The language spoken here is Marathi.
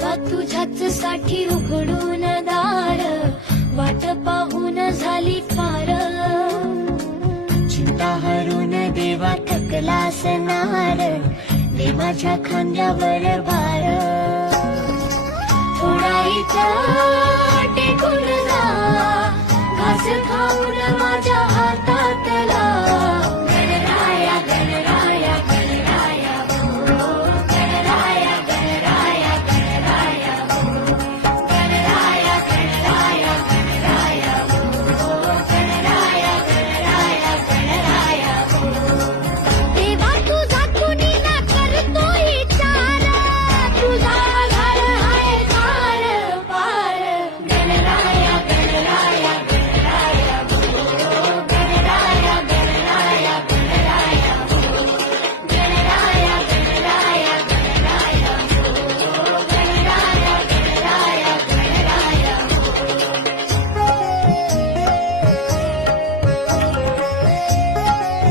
देवा तुझ्याच साठी उघडून दार, वाट पाहून झाली फार. चिंता हरून देवा थकला असणार, दे माझ्या खांद्यावर भार. थोडा इथं टेकून जा, घास खाऊन माझ्या हातातला.